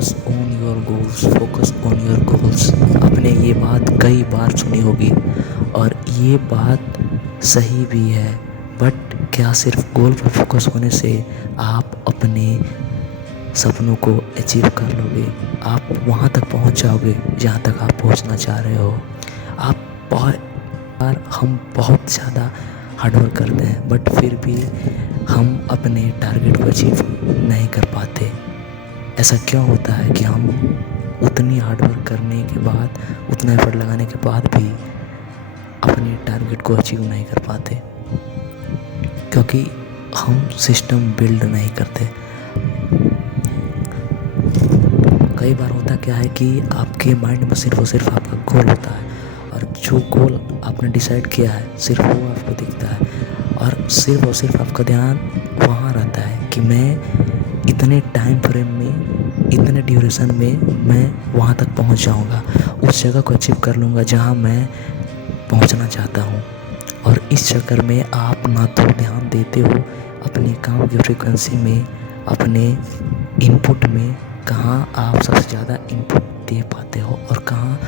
Focus on your goals, focus on your goals. आपने ये बात कई बार सुनी होगी और ये बात सही भी है, बट क्या सिर्फ गोल पर फोकस होने से आप अपने सपनों को अचीव कर लोगे? आप वहाँ तक पहुँच जाओगे जहाँ तक आप पहुँचना चाह रहे हो? आप बहुत बार हम बहुत ज़्यादा हार्डवर्क करते हैं बट फिर भी हम अपने टारगेट को अचीव नहीं कर पाते। ऐसा क्यों होता है कि हम उतनी हार्डवर्क करने के बाद, उतना एफर्ट लगाने के बाद भी अपने टारगेट को अचीव नहीं कर पाते? क्योंकि हम सिस्टम बिल्ड नहीं करते। कई बार होता क्या है कि आपके माइंड में सिर्फ और सिर्फ आपका गोल होता है और जो गोल आपने डिसाइड किया है सिर्फ वो आपको दिखता है और सिर्फ आपका ध्यान वहाँ रहता है कि मैं इतने टाइम फ्रेम में, इतने ड्यूरेशन में मैं वहाँ तक पहुँच जाऊँगा, उस जगह को अचीव कर लूँगा जहाँ मैं पहुँचना चाहता हूँ। और इस चक्कर में आप ना तो ध्यान देते हो अपने काम की फ्रीक्वेंसी में, अपने इनपुट में, कहाँ आप सबसे ज़्यादा इनपुट दे पाते हो और कहाँ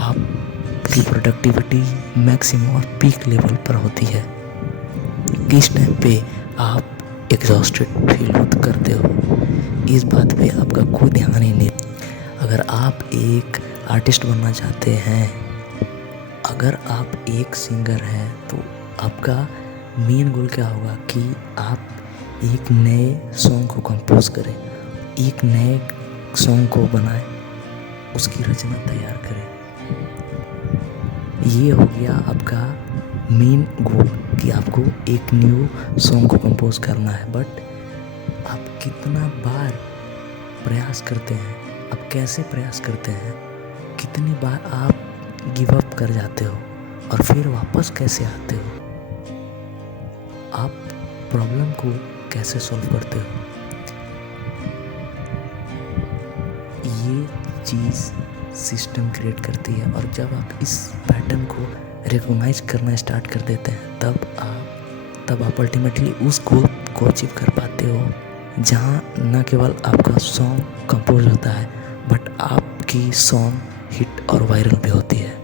आपकी प्रोडक्टिविटी मैक्सिमम और पीक लेवल पर होती है। किस टाइम पे आप एग्जॉस्टेड फील करते हो, इस बात पे आपका कोई ध्यान ही नहीं। अगर आप एक आर्टिस्ट बनना चाहते हैं, अगर आप एक सिंगर हैं, तो आपका मेन गोल क्या होगा कि आप एक नए सॉन्ग को कंपोज करें, एक नए सॉन्ग को बनाएं, उसकी रचना तैयार करें। ये हो गया आपका मेन गोल कि आपको एक न्यू सॉन्ग को कंपोज करना है। बट आप कितना बार प्रयास करते हैं, आप कैसे प्रयास करते हैं, कितनी बार आप गिव अप कर जाते हो और फिर वापस कैसे आते हो? आप प्रॉब्लम को कैसे सॉल्व करते हो? ये चीज़ सिस्टम क्रिएट करती है और जब आप इस पैटर्न को रिकॉग्नाइज करना स्टार्ट कर देते हैं तब आप अल्टीमेटली उस गोल को अचीव कर पाते हो जहाँ न केवल आपका सॉन्ग कंपोज होता है बट आपकी सॉन्ग हिट और वायरल भी होती है।